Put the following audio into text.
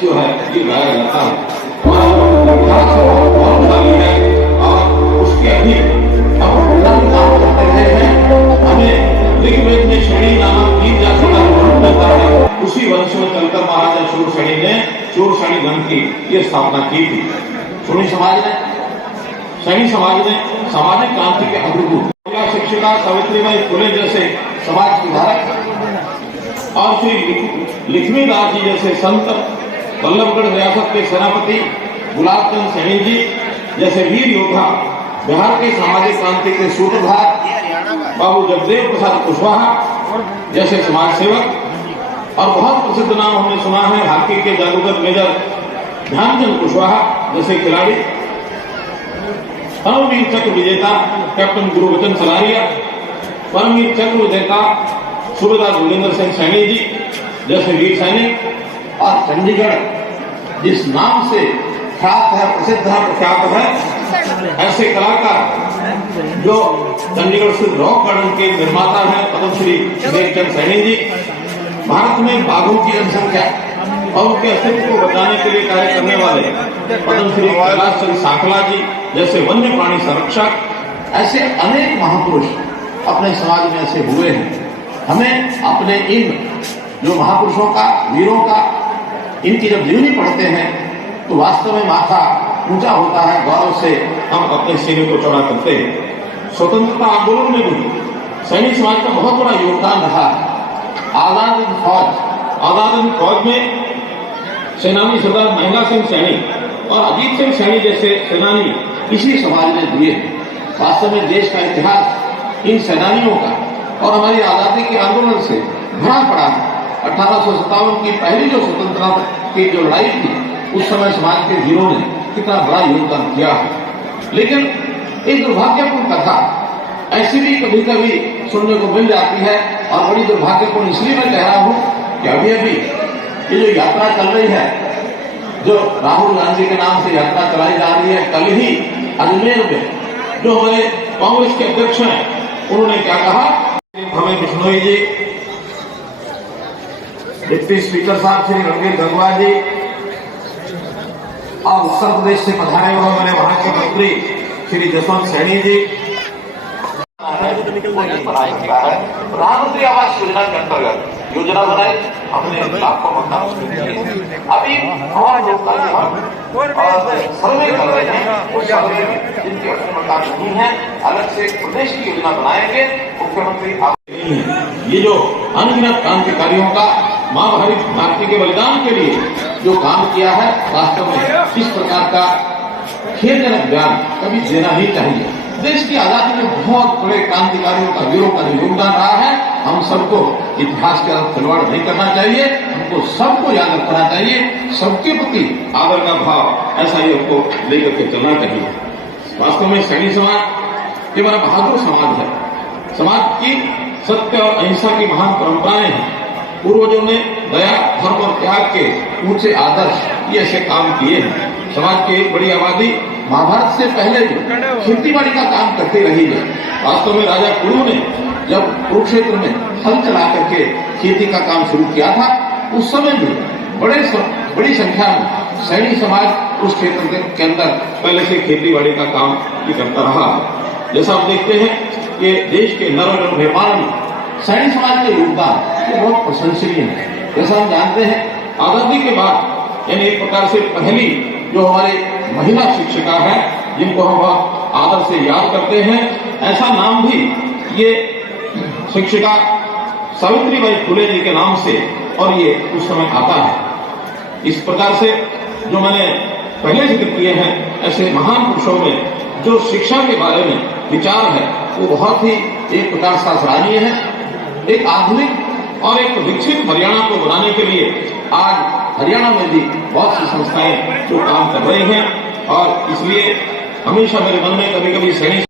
जो है ये गाया जाता है और इतिहास बहुत गौरवशाली है। और उसके अभी हम काम करते रहे हैं। हमें ऋग्वेद में शनि नामक 3 जाति का वर्णन मिलता है। उसी वंश में चलकर महाराजा शूरशणी ने शूरशणी गण की ये स्थापना की थी। शूरशणी समाज ने शनि समाज ने सामाजिक क्रांति के अग्रदूत शिक्षिका सावित्रीबाई फुले जैसे समाज सुधारक और श्री लक्ष्मीदास जी जैसे संत, बल्लभगढ़ रियासत के सेनापति गुलाबचंद सैनी जी जैसे वीर योद्धा, बिहार के सामाजिक क्रांति के सूत्रधार बाबू जगदेव प्रसाद कुशवाहा जैसे समाज सेवक और बहुत प्रसिद्ध नाम हमने सुना है हॉकी के जादूगर मेजर ध्यानचंद कुशवाहा जैसे खिलाड़ी, परमवीर चक्र विजेता कैप्टन गुरुवचन सलारिया, परमवीर चक्र विजेता सूबेदार गुलेंद्र सिंह सैनी जी जैसे वीर सैनिक और चंडीगढ़ जिस नाम से ख्यात है, प्रसिद्ध है, प्रख्यात है, ऐसे कलाकार जो चंडीगढ़ स्थित रॉक गार्डन के निर्माता हैं पद्मश्री विवेकचंद सैनी जी, भारत में बाघों की जनसंख्या और उनके अस्तित्व को बचाने के लिए कार्य करने वाले पद्मश्री कैलाश चंद्र सांखला जी जैसे वन्य प्राणी संरक्षक, ऐसे अनेक महापुरुष अपने समाज में ऐसे हुए हैं। हमें अपने इन जो महापुरुषों का, वीरों का, इनकी जब जीवनी पढ़ते हैं तो वास्तव में माथा ऊंचा होता है, गौरव से हम अपने सीने को चौड़ा करते हैं। स्वतंत्रता आंदोलन में भी सैनिक समाज का बहुत बड़ा योगदान रहा। आजाद हिंद फौज में सेनानी सरदार महेंद्र सिंह सैनी और अजीत सिंह सैनी जैसे सेनानी इसी समाज ने दिए। वास्तव में देश का इतिहास इन सेनानियों का और हमारी आजादी के आंदोलन से भरा पड़ा है। 1857 की पहली जो स्वतंत्रता की जो लड़ाई थी उस समय समाज के वीरों ने कितना बड़ा योगदान किया है। लेकिन एक दुर्भाग्यपूर्ण कथा ऐसी भी कभी कभी सुनने को मिल जाती है और बड़ी दुर्भाग्यपूर्ण इसलिए मैं कह रहा हूं कि अभी अभी ये जो यात्रा चल रही है, जो राहुल गांधी के नाम से यात्रा चलाई जा रही है, कल ही अजमेर में जो हमारे कांग्रेस के अध्यक्ष हैं उन्होंने क्या कहा, हमें बिश्नोई जी, डिप्टी स्पीकर साहब श्री रणवीर गंगवा जी और उत्तर प्रदेश से पधारे हुए हमारे वहां के मंत्री श्री जसवंत सैनी जी प्रधानमंत्री आवास योजना के अंतर्गत योजना बनाई, हमने लाखों मकान अभी सर्वे कर रहे हैं। उस सर्वे में जिनके अपने मकान नहीं है अलग से प्रदेश की योजना बनाएंगे। मुख्यमंत्री ये जो अनगिनत क्रांतिकारियों का मां भारती के बलिदान के लिए जो काम किया है, वास्तव में इस प्रकार का खेदजनक बयान कभी देना ही चाहिए। देश की आजादी में बहुत बड़े क्रांतिकारियों का, वीरों का योगदान रहा है। हम सबको इतिहास के साथ खिलवाड़ नहीं करना चाहिए, हमको सबको याद रखना चाहिए, सबके प्रति आदर का भाव ऐसा ही हमको लेकर के चलना चाहिए। वास्तव में सैनिक समाज ये बड़ा बहादुर समाज है। समाज की सत्य और अहिंसा की महान परंपराएं हैं। पूर्वजों ने दया, धर्म और त्याग के ऊंचे आदर्श ये ऐसे काम किए हैं। समाज की एक बड़ी आबादी महाभारत से पहले भी खेती-बाड़ी का काम करती रही है। वास्तव में राजा कुरु ने जब कुरुक्षेत्र में हल चला करके खेती का काम शुरू किया था, उस समय भी बड़ी संख्या में सैनिक समाज उस क्षेत्र के अंदर पहले से खेती-बाड़ी का काम ही करता रहा। जैसा आप देखते हैं कि देश के नव निर्माण में सैनिक समाज के योगदान बहुत प्रशंसनीय है। जैसा हम जानते हैं आजादी के बाद यानी एक प्रकार से पहली जो हमारे महिला शिक्षिका है जिनको हम बहुत आदर से याद करते हैं, ऐसा नाम भी ये शिक्षिका सावित्रीबाई फुले जी के नाम से और ये उस समय आता है। इस प्रकार से जो मैंने पहले जिक्र किए हैं ऐसे महान पुरुषों में जो शिक्षा के बारे में विचार है वो बहुत ही एक प्रकार से सराहनीय है। एक आधुनिक और एक विकसित हरियाणा को बनाने के लिए आज हरियाणा में भी बहुत सी संस्थाएं जो काम कर रही हैं और इसलिए हमेशा मेरे मन में कभी कभी सैनिक